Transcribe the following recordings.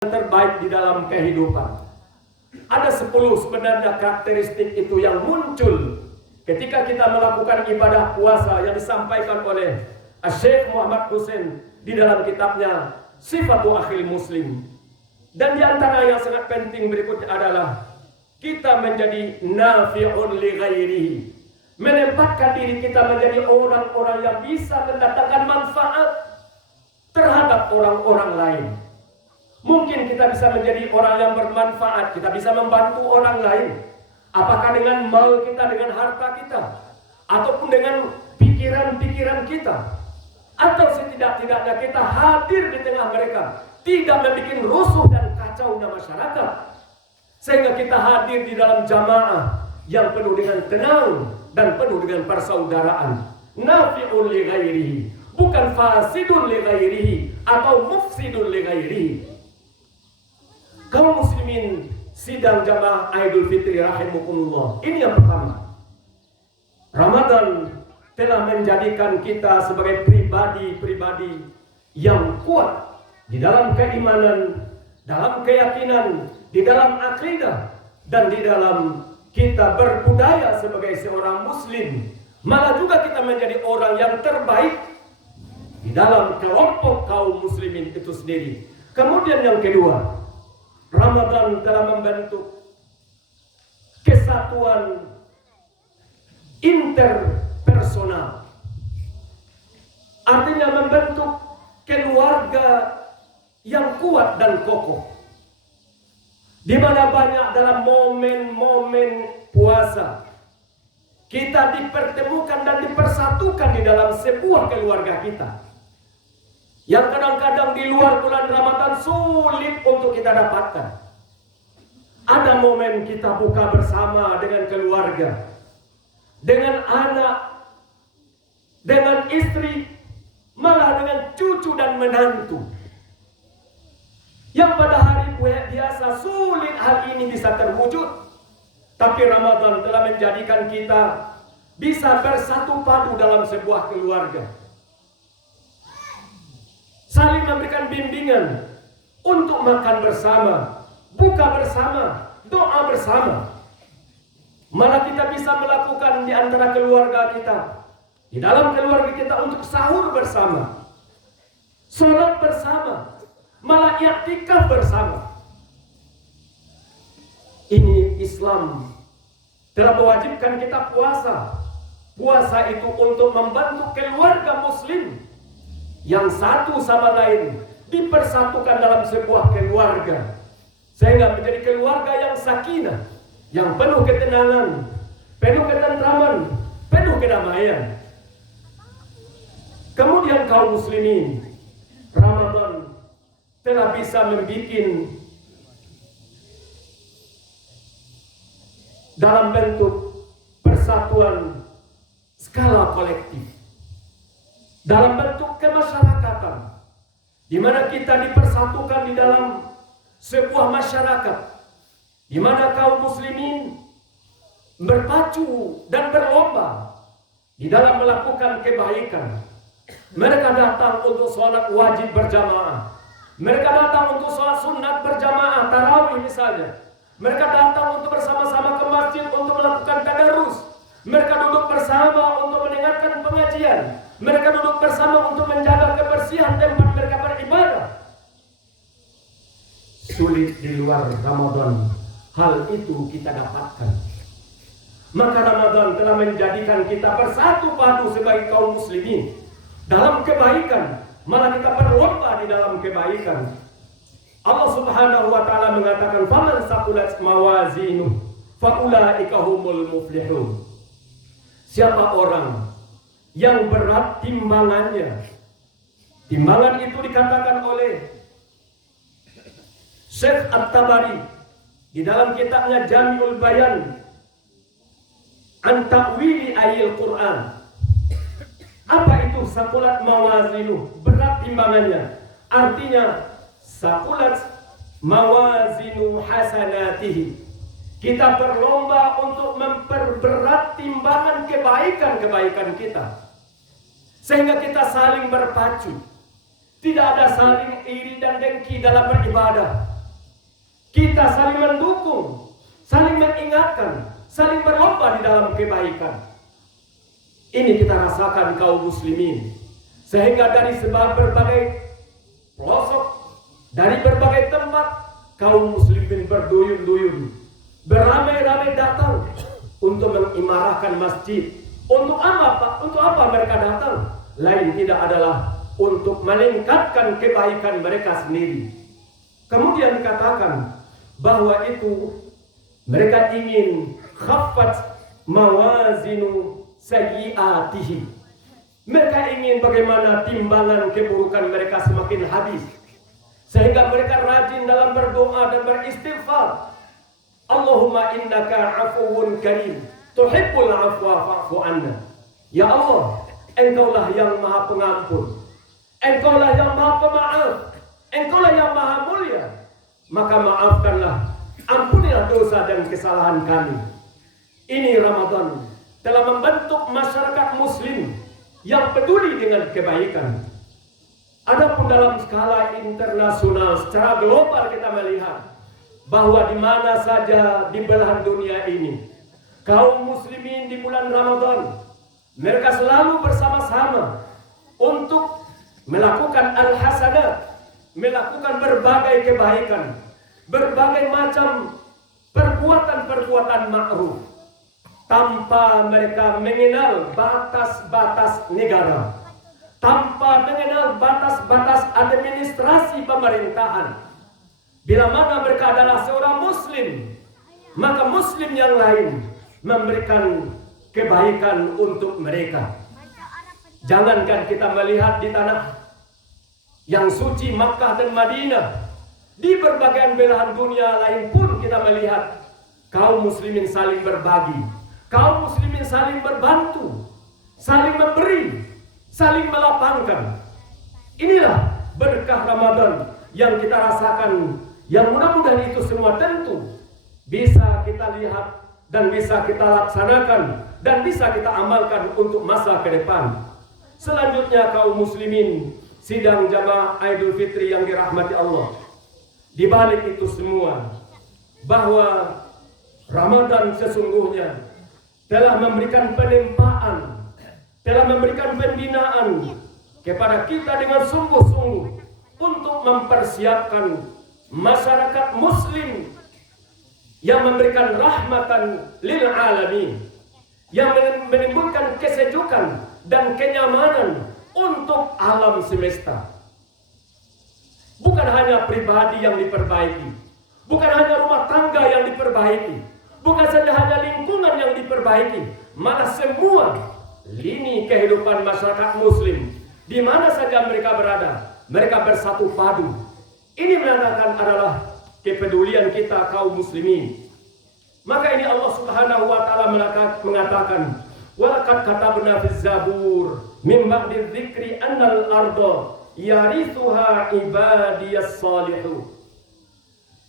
terbaik di dalam kehidupan. Ada 10 sebenarnya karakteristik itu yang muncul ketika kita melakukan ibadah puasa yang disampaikan oleh Syekh Muhammad Hussein di dalam kitabnya Sifatu Akhil Muslim. Dan di antara yang sangat penting berikutnya adalah kita menjadi nafi'un li ghairihi, menempatkan diri kita menjadi orang-orang yang bisa mendatangkan manfaat terhadap orang-orang lain. Mungkin kita bisa menjadi orang yang bermanfaat, kita bisa membantu orang lain. Apakah dengan mal kita, dengan harta kita, ataupun dengan pikiran-pikiran kita, atau setidak-tidaknya kita hadir di tengah mereka, tidak membuat rusuh dan kacaunya masyarakat, sehingga kita hadir di dalam jamaah yang penuh dengan tenang dan penuh dengan persaudaraan. Nafi'un li ghairihi, bukan fasidun li ghairihi atau mufsidun li ghairihi. Kaum muslimin sidang jamaah Idul Fitri rahimakumullah. Ini yang pertama. Ramadan telah menjadikan kita sebagai pribadi-pribadi yang kuat di dalam keimanan, dalam keyakinan, di dalam akidah, dan di dalam kita berbudaya sebagai seorang muslim. Malah juga kita menjadi orang yang terbaik di dalam kelompok kaum muslimin itu sendiri. Kemudian yang kedua, Ramadan telah membentuk kesatuan interpersonal. Artinya membentuk keluarga yang kuat dan kokoh. Di mana banyak dalam momen-momen puasa kita dipertemukan dan dipersatukan di dalam sebuah keluarga kita, yang kadang-kadang di luar bulan Ramadan sulit untuk kita dapatkan. Ada momen kita buka bersama dengan keluarga, dengan anak, dengan istri, malah dengan cucu dan menantu, yang pada hari biasa sulit hal ini bisa terwujud. Tapi Ramadan telah menjadikan kita bisa bersatu padu dalam sebuah keluarga, saling memberikan bimbingan untuk makan bersama, buka bersama, doa bersama. Malah kita bisa melakukan di antara keluarga kita, di dalam keluarga kita, untuk sahur bersama, sholat bersama, malah i'tikaf bersama. Ini Islam telah mewajibkan kita puasa. Puasa itu untuk membantu keluarga muslim yang satu sama lain dipersatukan dalam sebuah keluarga, sehingga menjadi keluarga yang sakinah, yang penuh ketenangan, penuh ketentraman, penuh kedamaian. Kemudian kaum muslimin, Ramadan telah bisa membuat dalam bentuk persatuan skala kolektif, dalam bentuk kemasyarakatan, di mana kita dipersatukan di dalam sebuah masyarakat, di mana kaum muslimin berpacu dan berlomba di dalam melakukan kebaikan. Mereka datang untuk sholat wajib berjamaah, mereka datang untuk sholat sunat berjamaah, tarawih misalnya. Mereka datang untuk bersama-sama ke masjid untuk melakukan tadarus. Mereka duduk bersama untuk mendengarkan pengajian. Mereka duduk bersama untuk menjaga kebersihan tempat mereka beribadah. Sulit di luar Ramadan hal itu kita dapatkan. Maka Ramadan telah menjadikan kita bersatu padu sebagai kaum muslimin dalam kebaikan. Malah kita berlomba di dalam kebaikan. Allah Subhanahu wa taala mengatakan, "Faman saqulat mawazinuh faulaika humul muflihun." Siapa orang yang berat timbangannya. Timbangan itu dikatakan oleh Syekh At-Tabari di dalam kitabnya Jami'ul Bayan an Ta'wili Ayil Quran. Apa itu saqulat mawazinuh? Berat timbangannya. Artinya saqulat mawazinu hasanatihi. Kita berlomba untuk memperberat timbangan kebaikan-kebaikan kita, sehingga kita saling berpacu. Tidak ada saling iri dan dengki dalam beribadah. Kita saling mendukung, saling mengingatkan, saling berlomba di dalam kebaikan. Ini kita rasakan kaum muslimin. Sehingga dari berbagai pelosok, dari berbagai tempat, kaum muslimin berduyun-duyun, beramai-ramai datang untuk mengimarahkan masjid. Untuk apa? Untuk apa mereka datang? Lain tidak adalah untuk meningkatkan kebaikan mereka sendiri. Kemudian dikatakan bahwa itu mereka ingin khaffat mawazinu sayyi'atihim. Mereka ingin bagaimana timbangan keburukan mereka semakin habis, sehingga mereka rajin dalam berdoa dan beristighfar. Allahumma innaka afuwun karim tuhibbul afwa fa'fu anna. Ya Allah, Engkaulah yang maha pengampun, Engkaulah yang maha pemaaf, Engkaulah yang maha mulia, maka maafkanlah, ampunilah dosa dan kesalahan kami. Ini Ramadan telah membentuk masyarakat muslim yang peduli dengan kebaikan. Adapun dalam skala internasional, secara global kita melihat bahwa di mana saja di belahan dunia ini, kaum muslimin di bulan Ramadan, mereka selalu bersama-sama untuk melakukan al-hasanat, melakukan berbagai kebaikan, berbagai macam perbuatan-perbuatan ma'ruf, tanpa mereka mengenal batas-batas negara, tanpa mengenal batas-batas administrasi pemerintahan. Bila mana mereka adalah seorang muslim, maka muslim yang lain memberikan kebaikan untuk mereka. Jangankan kita melihat di tanah yang suci Makkah dan Madinah, di berbagai belahan dunia lain pun kita melihat kaum muslimin saling berbagi, kaum muslimin saling berbantu, saling memberi, saling melapangkan. Inilah berkah Ramadan yang kita rasakan, yang mudah-mudahan itu semua tentu bisa kita lihat dan bisa kita laksanakan dan bisa kita amalkan untuk masa ke depan. Selanjutnya kaum muslimin sidang jamaah Idul Fitri yang dirahmati Allah. Di balik itu semua, bahwa Ramadan sesungguhnya telah memberikan penempaan, telah memberikan pembinaan kepada kita dengan sungguh-sungguh untuk mempersiapkan masyarakat muslim yang memberikan rahmatan lil alamin, yang menimbulkan kesejukan dan kenyamanan untuk alam semesta. Bukan hanya pribadi yang diperbaiki, bukan hanya rumah tangga yang diperbaiki, bukan saja hanya lingkungan yang diperbaiki, malah semua lini kehidupan masyarakat muslim di mana saja mereka berada, mereka bersatu padu. Ini menandakan adalah kepedulian kita kaum muslimin. Maka ini Allah Subhanahu wa taala mengatakan, "Walaqad katabna fiz zabur min ba'di dzikri annal arda yarithuha ibadiyas salihun."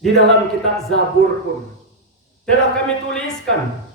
Di dalam kitab Zabur pun telah kami tuliskan